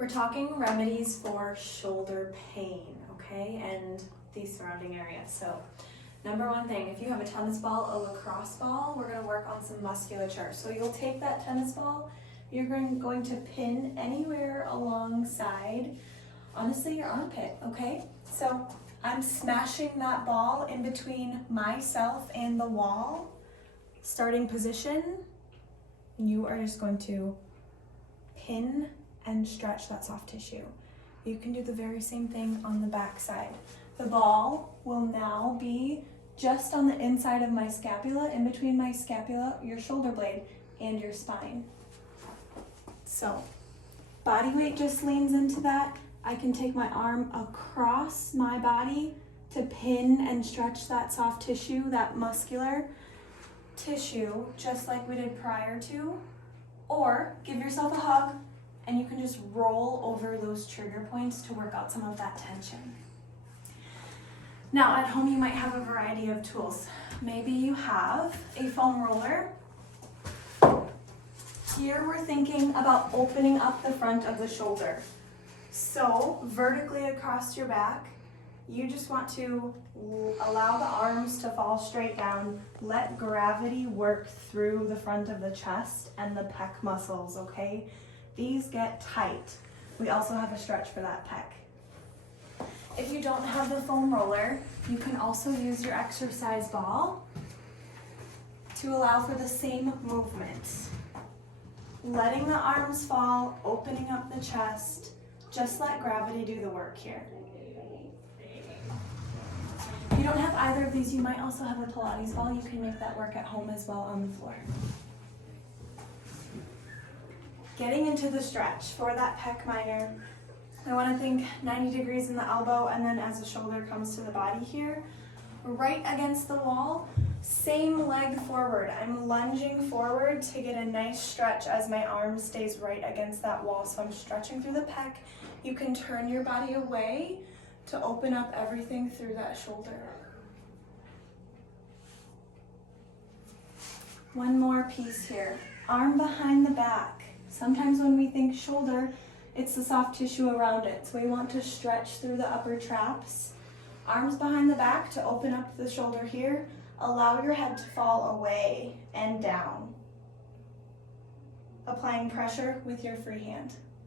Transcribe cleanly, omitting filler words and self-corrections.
We're talking remedies for shoulder pain, okay, and the surrounding areas. So, number one thing, if you have a tennis ball, a lacrosse ball, we're going to work on some musculature. So you'll take that tennis ball, you're going to pin anywhere alongside, honestly, your armpit, okay? So I'm smashing that ball in between myself and the wall. Starting position, you are just going to pin and stretch that soft tissue. You can do the very same thing on the back side. The ball will now be just on the inside of my scapula, in between my scapula, your shoulder blade, and your spine. So, body weight just leans into that. I can take my arm across my body to pin and stretch that soft tissue, that muscular tissue, just like we did prior to. Or give yourself a hug, and you can just roll over those trigger points to work out some of that tension. Now at home you might have a variety of tools. Maybe you have a foam roller. Here we're thinking about opening up the front of the shoulder. So vertically across your back, you just want to allow the arms to fall straight down. Let gravity work through the front of the chest and the pec muscles, okay? These get tight. We also have a stretch for that pec. If you don't have the foam roller, you can also use your exercise ball to allow for the same movement. Letting the arms fall, opening up the chest, just let gravity do the work here. If you don't have either of these, you might also have a Pilates ball. You can make that work at home as well on the floor. Getting into the stretch for that pec minor, I want to think 90 degrees in the elbow, and then as the shoulder comes to the body here, right against the wall, same leg forward. I'm lunging forward to get a nice stretch as my arm stays right against that wall. So I'm stretching through the pec. You can turn your body away to open up everything through that shoulder. One more piece here. Arm behind the back. Sometimes when we think shoulder, it's the soft tissue around it. So we want to stretch through the upper traps. Arms behind the back to open up the shoulder here. Allow your head to fall away and down. Applying pressure with your free hand.